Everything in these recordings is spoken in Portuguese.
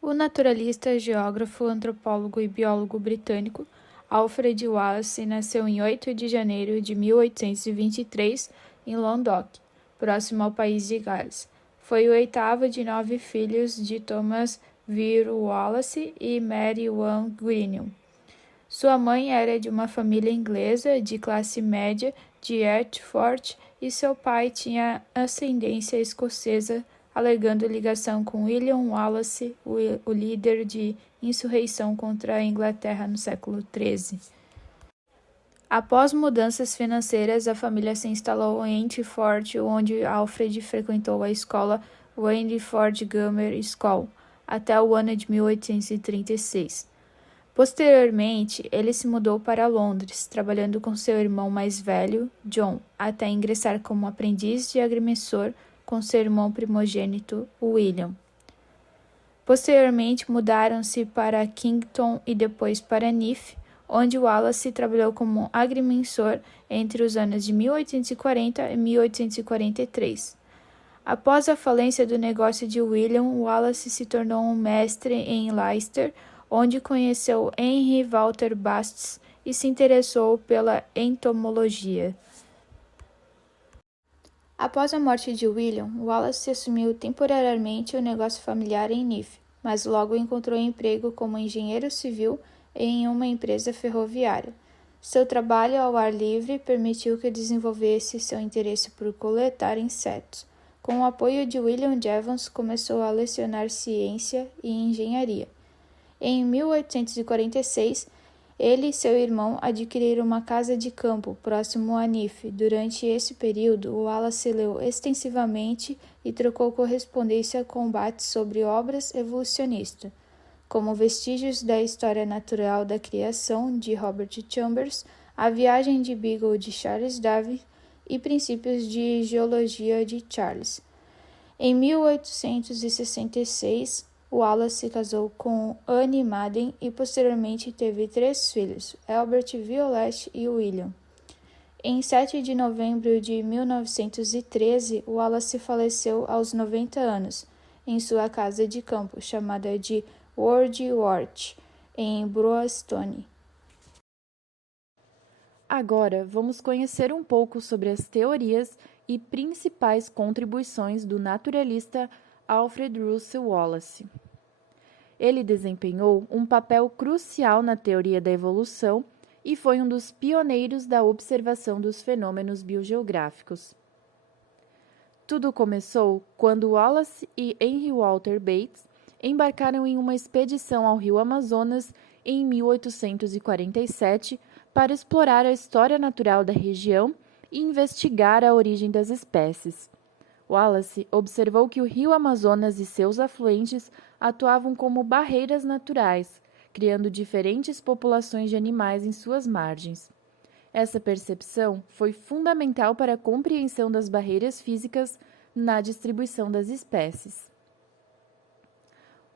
O naturalista, geógrafo, antropólogo e biólogo britânico Alfred Wallace nasceu em 8 de janeiro de 1823 em Londoc, próximo ao país de Gales. Foi o oitavo de 9 filhos de Thomas Weir Wallace e Mary Ann Greenhill. Sua mãe era de uma família inglesa de classe média de Hertford e seu pai tinha ascendência escocesa, alegando ligação com William Wallace, o líder de insurreição contra a Inglaterra no século XIII. Após mudanças financeiras, a família se instalou em Hertford, onde Alfred frequentou a escola Wandford Grammar School até o ano de 1836. Posteriormente, ele se mudou para Londres, trabalhando com seu irmão mais velho, John, até ingressar como aprendiz de agrimensor com seu irmão primogênito, William. Posteriormente, mudaram-se para Kington e depois para Neath, onde Wallace trabalhou como agrimensor entre os anos de 1840 e 1843. Após a falência do negócio de William, Wallace se tornou um mestre em Leicester, onde conheceu Henry Walter Bastes e se interessou pela entomologia. Após a morte de William, Wallace assumiu temporariamente o negócio familiar em Neath, mas logo encontrou emprego como engenheiro civil em uma empresa ferroviária. Seu trabalho ao ar livre permitiu que desenvolvesse seu interesse por coletar insetos. Com o apoio de William Jevons, começou a lecionar ciência e engenharia. Em 1846, ele e seu irmão adquiriram uma casa de campo próximo a Neath. Durante esse período, Wallace leu extensivamente e trocou correspondência com Bates sobre obras evolucionistas, como Vestígios da História Natural da Criação, de Robert Chambers, A Viagem de Beagle, de Charles Darwin e Princípios de Geologia, de Charles. Em 1866, Wallace se casou com Anne Madden e posteriormente teve 3 filhos, Albert, Violet e William. Em 7 de novembro de 1913, Wallace faleceu aos 90 anos, em sua casa de campo, chamada de Wordsworth, em Browstone. Agora, vamos conhecer um pouco sobre as teorias e principais contribuições do naturalista Alfred Russel Wallace. Ele desempenhou um papel crucial na teoria da evolução e foi um dos pioneiros da observação dos fenômenos biogeográficos. Tudo começou quando Wallace e Henry Walter Bates embarcaram em uma expedição ao rio Amazonas em 1847 para explorar a história natural da região e investigar a origem das espécies. Wallace observou que o rio Amazonas e seus afluentes atuavam como barreiras naturais, criando diferentes populações de animais em suas margens. Essa percepção foi fundamental para a compreensão das barreiras físicas na distribuição das espécies.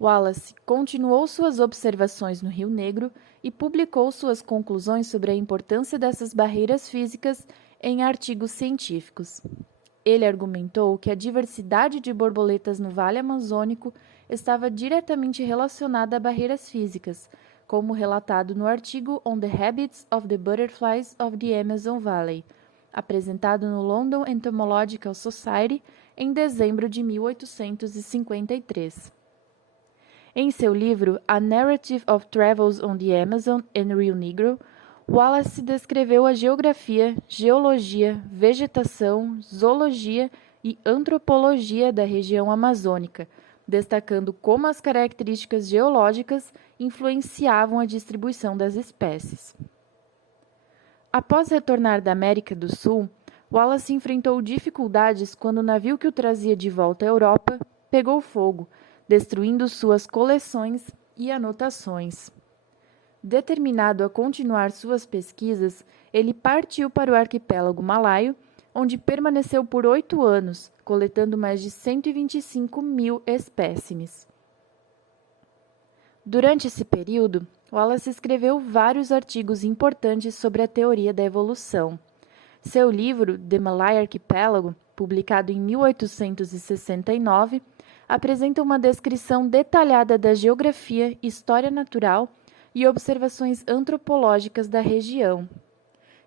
Wallace continuou suas observações no Rio Negro e publicou suas conclusões sobre a importância dessas barreiras físicas em artigos científicos. Ele argumentou que a diversidade de borboletas no Vale Amazônico estava diretamente relacionada a barreiras físicas, como relatado no artigo On the Habits of the Butterflies of the Amazon Valley, apresentado no London Entomological Society em dezembro de 1853. Em seu livro A Narrative of Travels on the Amazon and Rio Negro, Wallace descreveu a geografia, geologia, vegetação, zoologia e antropologia da região amazônica, destacando como as características geológicas influenciavam a distribuição das espécies. Após retornar da América do Sul, Wallace enfrentou dificuldades quando o navio que o trazia de volta à Europa pegou fogo, destruindo suas coleções e anotações. Determinado a continuar suas pesquisas, ele partiu para o arquipélago malaio, onde permaneceu por 8 anos, coletando mais de 125 mil espécimes. Durante esse período, Wallace escreveu vários artigos importantes sobre a teoria da evolução. Seu livro, The Malay Archipelago, publicado em 1869, apresenta uma descrição detalhada da geografia, história natural e observações antropológicas da região.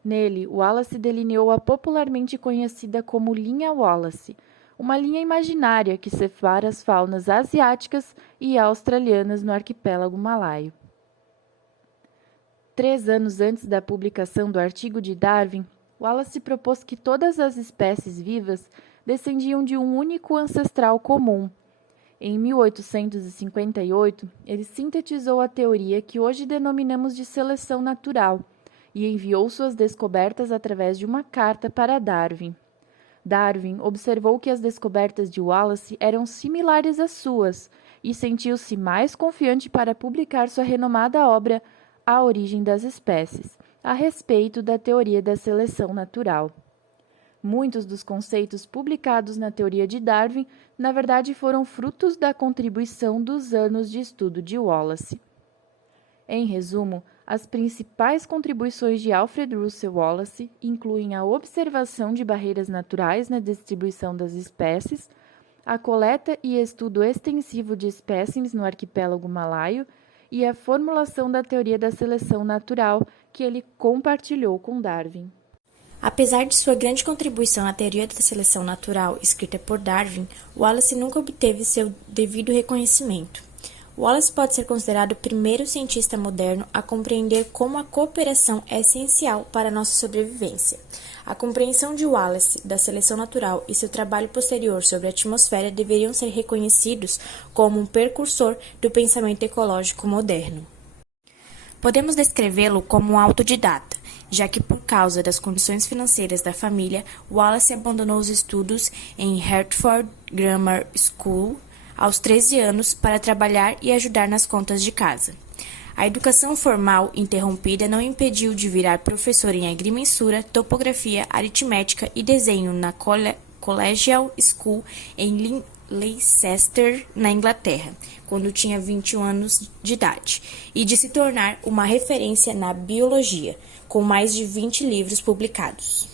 Nele, Wallace delineou a popularmente conhecida como Linha Wallace, uma linha imaginária que separa as faunas asiáticas e australianas no arquipélago malaio. 3 anos antes da publicação do artigo de Darwin, Wallace propôs que todas as espécies vivas descendiam de um único ancestral comum. Em 1858, ele sintetizou a teoria que hoje denominamos de seleção natural e enviou suas descobertas através de uma carta para Darwin. Darwin observou que as descobertas de Wallace eram similares às suas e sentiu-se mais confiante para publicar sua renomada obra A Origem das Espécies, a respeito da teoria da seleção natural. Muitos dos conceitos publicados na teoria de Darwin, na verdade, foram frutos da contribuição dos anos de estudo de Wallace. Em resumo, as principais contribuições de Alfred Russel Wallace incluem a observação de barreiras naturais na distribuição das espécies, a coleta e estudo extensivo de espécimes no arquipélago malaio e a formulação da teoria da seleção natural que ele compartilhou com Darwin. Apesar de sua grande contribuição à teoria da seleção natural escrita por Darwin, Wallace nunca obteve seu devido reconhecimento. Wallace pode ser considerado o primeiro cientista moderno a compreender como a cooperação é essencial para a nossa sobrevivência. A compreensão de Wallace da seleção natural e seu trabalho posterior sobre a atmosfera deveriam ser reconhecidos como um precursor do pensamento ecológico moderno. Podemos descrevê-lo como um autodidata, já que por causa das condições financeiras da família, Wallace abandonou os estudos em Hertford Grammar School aos 13 anos para trabalhar e ajudar nas contas de casa. A educação formal interrompida não impediu de virar professor em agrimensura, topografia, aritmética e desenho na Collegial School em Leicester, na Inglaterra, quando tinha 21 anos de idade, e de se tornar uma referência na biologia, com mais de 20 livros publicados.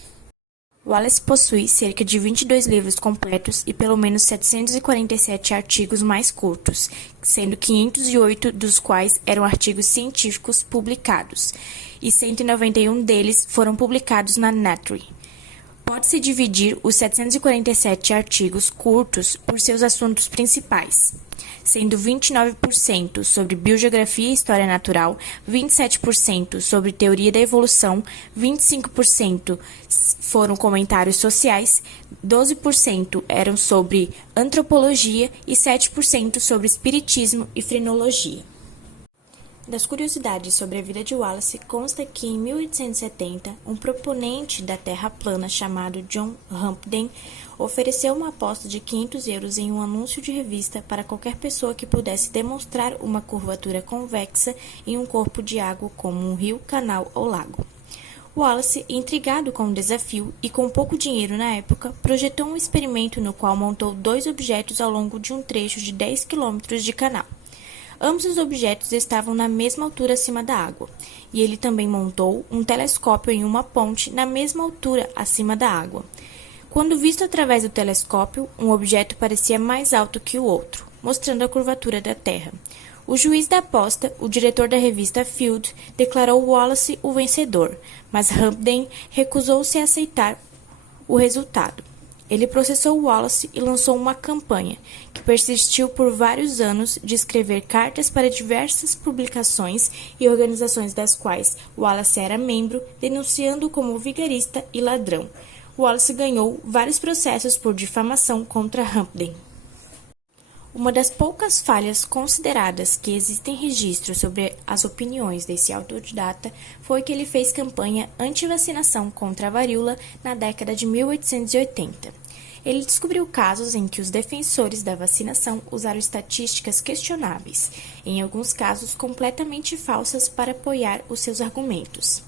Wallace possui cerca de 22 livros completos e pelo menos 747 artigos mais curtos, sendo 508 dos quais eram artigos científicos publicados, e 191 deles foram publicados na Nature. Pode-se dividir os 747 artigos curtos por seus assuntos principais, sendo 29% sobre biogeografia e história natural, 27% sobre teoria da evolução, 25% foram comentários sociais, 12% eram sobre antropologia e 7% sobre espiritismo e frenologia. Das curiosidades sobre a vida de Wallace, consta que em 1870, um proponente da Terra plana chamado John Hampden ofereceu uma aposta de 500 euros em um anúncio de revista para qualquer pessoa que pudesse demonstrar uma curvatura convexa em um corpo de água como um rio, canal ou lago. Wallace, intrigado com o desafio e com pouco dinheiro na época, projetou um experimento no qual montou 2 objetos ao longo de um trecho de 10 quilômetros de canal. Ambos os objetos estavam na mesma altura acima da água, e ele também montou um telescópio em uma ponte na mesma altura acima da água. Quando visto através do telescópio, um objeto parecia mais alto que o outro, mostrando a curvatura da Terra. O juiz da aposta, o diretor da revista Field, declarou Wallace o vencedor, mas Hampden recusou-se a aceitar o resultado. Ele processou Wallace e lançou uma campanha, que persistiu por vários anos, de escrever cartas para diversas publicações e organizações das quais Wallace era membro, denunciando-o como vigarista e ladrão. Wallace ganhou vários processos por difamação contra Hampden. Uma das poucas falhas consideradas que existem registros sobre as opiniões desse autodidata foi que ele fez campanha anti-vacinação contra a varíola na década de 1880. Ele descobriu casos em que os defensores da vacinação usaram estatísticas questionáveis, em alguns casos completamente falsas, para apoiar os seus argumentos.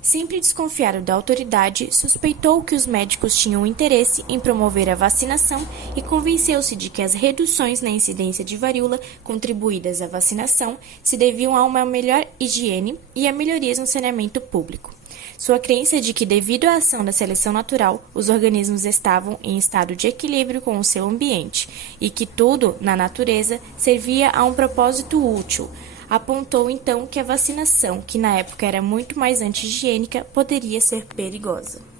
Sempre desconfiado da autoridade, suspeitou que os médicos tinham interesse em promover a vacinação e convenceu-se de que as reduções na incidência de varíola contribuídas à vacinação se deviam a uma melhor higiene e a melhorias no saneamento público. Sua crença de que, devido à ação da seleção natural, os organismos estavam em estado de equilíbrio com o seu ambiente e que tudo, na natureza, servia a um propósito útil, apontou então que a vacinação, que na época era muito mais anti-higiênica, poderia ser perigosa.